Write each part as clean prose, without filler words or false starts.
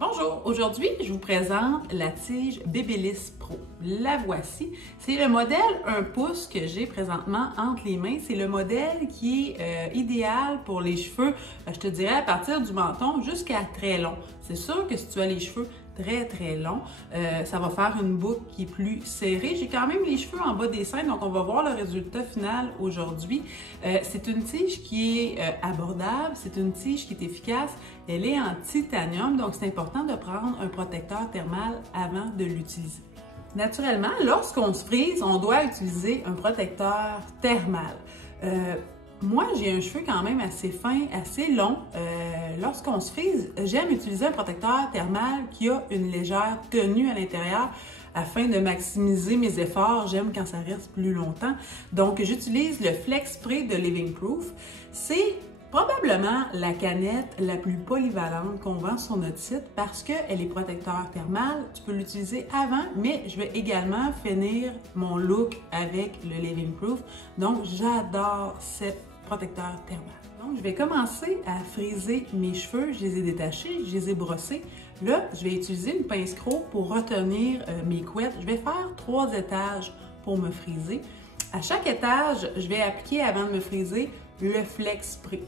Bonjour, aujourd'hui je vous présente la tige Babyliss Pro. La voici. C'est le modèle 1 pouce que j'ai présentement entre les mains. C'est le modèle qui est idéal pour les cheveux, je te dirais à partir du menton jusqu'à très long. C'est sûr que si tu as les cheveux très longs, ça va faire une boucle qui est plus serrée. J'ai quand même les cheveux en bas des seins, donc on va voir le résultat final aujourd'hui. C'est une tige qui est abordable, c'est une tige qui est efficace. Elle est en titanium, donc c'est important de prendre un protecteur thermal avant de l'utiliser. Naturellement, lorsqu'on se frise, on doit utiliser un protecteur thermal. Moi, j'ai un cheveu quand même assez fin, assez long. Lorsqu'on se frise, j'aime utiliser un protecteur thermal qui a une légère tenue à l'intérieur afin de maximiser mes efforts. J'aime quand ça reste plus longtemps. Donc, j'utilise le Flex Spray de Living Proof. C'est probablement la canette la plus polyvalente qu'on vend sur notre site parce qu'elle est protecteur thermal. Tu peux l'utiliser avant, mais je vais également finir mon look avec le Living Proof. Donc, j'adore cette protecteur thermal. Donc, je vais commencer à friser mes cheveux. Je les ai détachés, je les ai brossés. Là, je vais utiliser une pince crôt pour retenir mes couettes. Je vais faire 3 étages pour me friser. À chaque étage, je vais appliquer avant de me friser le Flex Spray.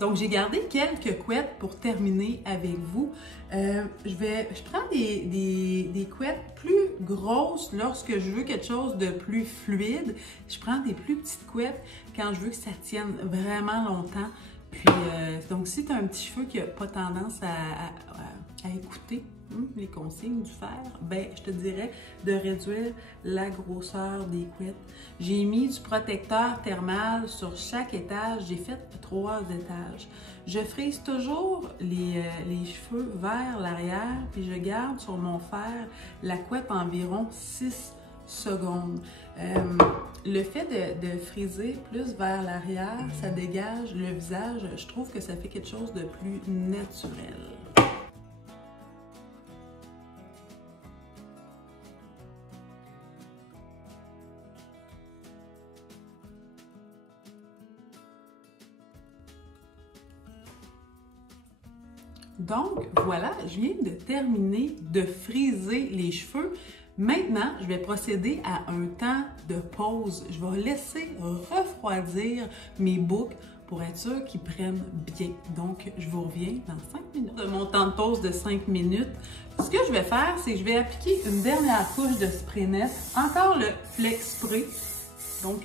Donc, j'ai gardé quelques couettes pour terminer avec vous. Je prends des couettes plus grosses lorsque je veux quelque chose de plus fluide. Je prends des plus petites couettes quand je veux que ça tienne vraiment longtemps. Puis, donc, si tu as un petit cheveu qui n'a pas tendance à écouter les consignes du fer, ben je te dirais de réduire la grosseur des couettes. J'ai mis du protecteur thermal sur chaque étage. J'ai fait 3 étages. Je frise toujours les cheveux vers l'arrière, puis je garde sur mon fer la couette environ 6 secondes. Le fait de friser plus vers l'arrière, ça dégage le visage. Je trouve que ça fait quelque chose de plus naturel. Donc, voilà, je viens de terminer de friser les cheveux. Maintenant, je vais procéder à un temps de pause. Je vais laisser refroidir mes boucles pour être sûr qu'ils prennent bien. Donc, je vous reviens dans 5 minutes. De mon temps de pause de 5 minutes, ce que je vais faire, c'est que je vais appliquer une dernière couche de spray net, encore le Flex Spray. Donc,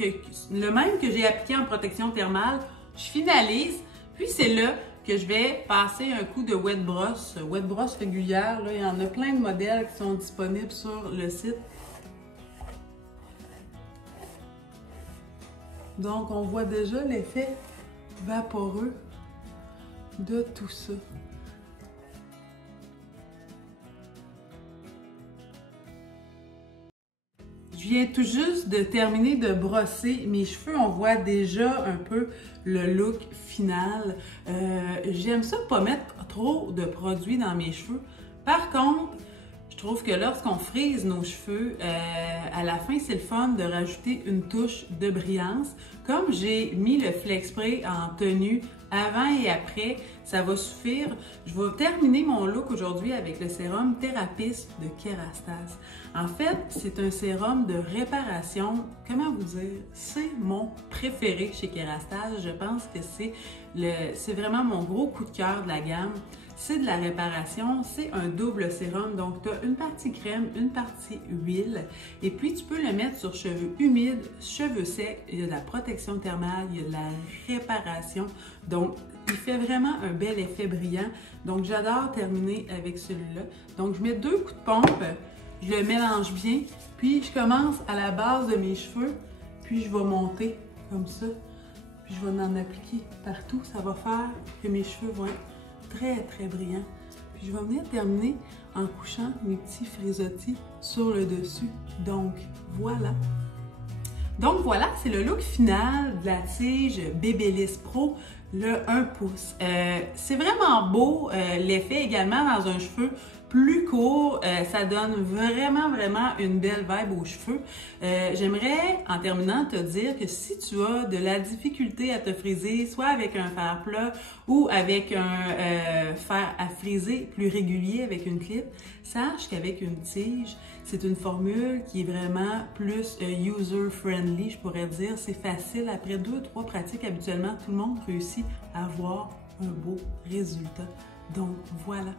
le même que j'ai appliqué en protection thermale, je finalise, puis c'est là que je vais passer un coup de wet brosse régulière. Là, il y en a plein de modèles qui sont disponibles sur le site. Donc, on voit déjà l'effet vaporeux de tout ça. Je Je viens tout juste de terminer de brosser mes cheveux. On voit déjà un peu le look final. J'aime ça pas mettre trop de produits dans mes cheveux. Par contre, je trouve que lorsqu'on frise nos cheveux, à la fin, c'est le fun de rajouter une touche de brillance. Comme j'ai mis le Flex Spray en tenue avant et après, ça va suffire. Je vais terminer mon look aujourd'hui avec le sérum Thérapiste de Kerastase. En fait, c'est un sérum de réparation. Comment vous dire? C'est mon préféré chez Kerastase. Je pense que c'est vraiment mon gros coup de cœur de la gamme. C'est de la réparation, c'est un double sérum, donc tu as une partie crème, une partie huile, et puis tu peux le mettre sur cheveux humides, cheveux secs, il y a de la protection thermale, il y a de la réparation, donc il fait vraiment un bel effet brillant, donc j'adore terminer avec celui-là. Donc je mets 2 coups de pompe, je le mélange bien, puis je commence à la base de mes cheveux, puis je vais monter comme ça, puis je vais m'en appliquer partout, ça va faire que mes cheveux vont être très brillant. Puis je vais venir terminer en couchant mes petits frisottis sur le dessus. Donc voilà. Donc voilà, c'est le look final de la tige Babyliss Pro, le 1 pouce. C'est vraiment beau, l'effet également dans un cheveu plus court, ça donne vraiment une belle vibe aux cheveux. J'aimerais, en terminant, te dire que si tu as de la difficulté à te friser, soit avec un fer plat ou avec un fer à friser plus régulier avec une clip, sache qu'avec une tige, c'est une formule qui est vraiment plus user-friendly, je pourrais dire. C'est facile. Après 2-3 pratiques, habituellement, tout le monde réussit à avoir un beau résultat. Donc, voilà.